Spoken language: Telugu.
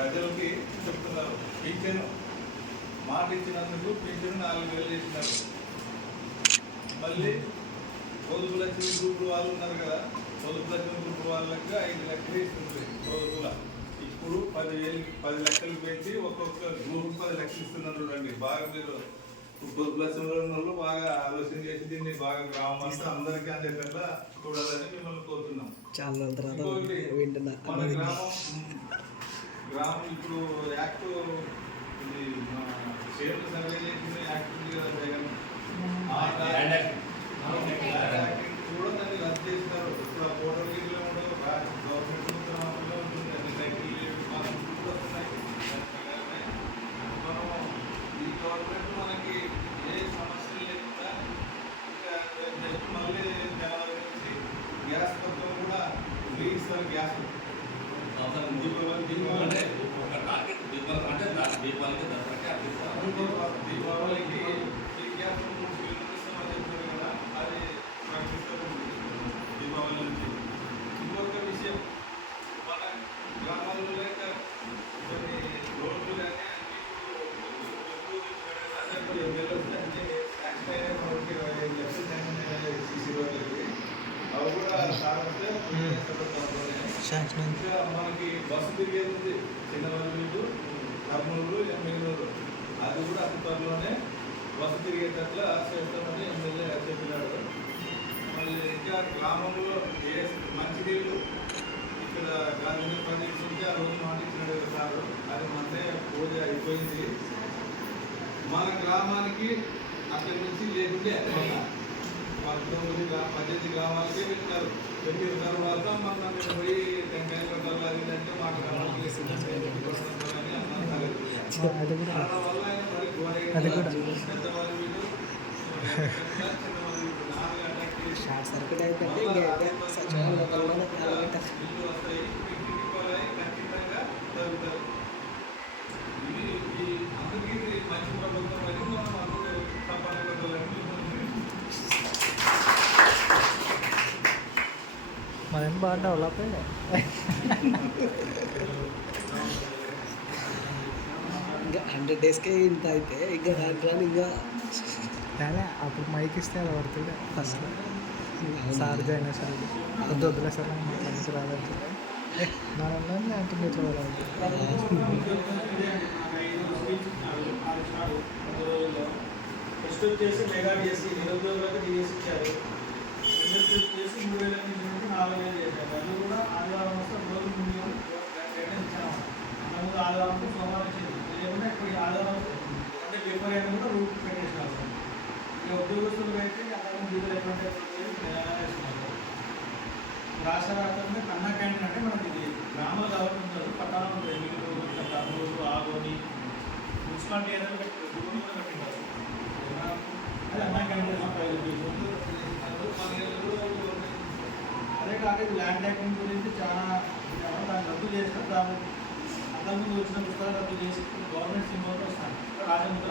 ప్రజలకి చెప్తున్నారు. పింఛను మాట ఇచ్చినందుకు పింఛను 4,000 చేసినారు. మళ్ళీ పొదుపు లక్ష్మి గ్రూప్ వాళ్ళు ఉన్నారు కదా, పొదుపు లక్ష్మి గ్రూప్ వాళ్ళకి 5 లక్షలు ఇస్తుంది పొదుపుల. ఇప్పుడు 10 లక్షలు పెంచి ఒక్కొక్క గ్రూప్ 10 లక్షలు ఇస్తున్నారు. చూడండి, బాగా మీరు పొదుపు లక్ష్యంలో ఉన్న వాళ్ళు బాగా ఆలోచన చేసి దీన్ని బాగా గ్రామం అంతా అందరికీ అందేటట్లా చూడాలని మిమ్మల్ని కోరుతున్నాం. మన గ్రామం ఇప్పుడు యాక్ట్ ఇది మన షేర్లు సర్వే చేసిన యాక్ట్ ఉంది కదా, జగన్ కూడా దాన్ని రద్దు చేసినారు. ఇప్పుడు ఆ ఫోటో గిరిలో ఉండవు, గవర్నమెంట్ ఉత్తరాంలో ఉంటుంది, అన్ని సైకిల్ వస్తున్నాయి. మనం ఈ గవర్నమెంట్ మనకి ఏ సమస్యలు లేకుండా ఇంకా నెక్స్ట్ మళ్ళీ జనవరి నుంచి గ్యాస్ మొత్తం కూడా ఫ్రీ ఇస్తారు. గ్యాస్ దీపావళికి ఫ్రీ గ్యాస్ 3 సిలిండర్లు ఇస్తామని చెప్పారు కదా, అది ప్రకటిస్తారు దీపావళి నుంచి. ఇంకొక విషయం, మన గ్రామాల్లో లేక కొన్ని రోడ్లు కానీ అవి కూడా ఇంకా మనకి బస్సు తిరిగేది ఉంది, చిన్నవల్లు, కర్నూలు, ఎమ్మెల్యేలు. అది కూడా అతి త్వరలోనే బస్సు తిరిగేటట్లా చేస్తామని ఎమ్మెల్యే చెప్పినాడు. మళ్ళీ ఇంకా గ్రామంలో ఏ మంచినీళ్ళు ఇక్కడ గాంధీ ప్రాజెక్ట్స్ ఉంటే ఆ రోజు మాటిచ్చినాడు సారు, అది మంటే పూజ అయిపోయింది. మన గ్రామానికి అక్కడి నుంచి లేకుంటే 18 గ్రామాలకే పెట్టినారు. పెట్టిన తర్వాత మన మీరు పోయి టెంకాయ కొట్టాలి అది అంటే మా గ్రామానికి వస్తుందని అన్నారు. వల్ల ఆయన మరి ఘోరంగా పెద్దవాళ్ళు వీళ్ళు ఇల్లు వస్తాయి, ఖచ్చితంగా జరుగుతారు. అందుకే మంచి ప్రభుత్వం అని మనం అందరూ తప్పనిసరి మనం బాగా డెవలప్ అయ్యా. ఇంకా 100 డేస్కే ఇంత అయితే ఇంకా దాంట్లో ఇంకా అప్పుడు మైక్ ఇస్తే అలా పడుతుండే ఫస్ట్ సార్ అయినా సరే వద్దులే సార్ మంచి రాలేదు మనం అంటుంది చూడాలి. ఫస్ట్ వచ్చేసి మెగా డిఎస్సీ నిరుద్యోగులకు డిఎస్సీ ఇచ్చారు. ఇండస్ట్రీ చేసి 3,000 నుంచి 4,000 చేశారు. అది కూడా ఆదివారం వస్తే రోజు 3,000 ఇచ్చాము. ముందు ఆదివారం సోమవారం వచ్చింది, లేకుండా ఇప్పుడు ఆదివారం అంటే పేపర్ అయినా కూడా రూట్ పెట్టేసినారు. ఇక ఉద్యోగస్తులు అయితే అక్కడ జీవితం ఎటువంటి రాష్ట్ర వ్యాప్తంగా కన్నా క్యాంటీన్ అంటే మనకి ఇది గ్రామాలు కాబట్టి ఉంటారు, పట్టణాలు ఉంటాయి, మిగిలిన కర్నూలు, ఆగోని మున్సిపాలిటీ ఏరియాలో పెట్టినారు. అది అన్నా క్యాంటీన్ అదే కాక ఇది ల్యాండ్ ట్యాకింగ్ గురించి చాలా దాన్ని రద్దు చేసిన దాన్ని అంతకుముందు వచ్చిన పుస్తకాలు రద్దు చేసి గవర్నమెంట్ సింబల్ వస్తాను రాజముద్ర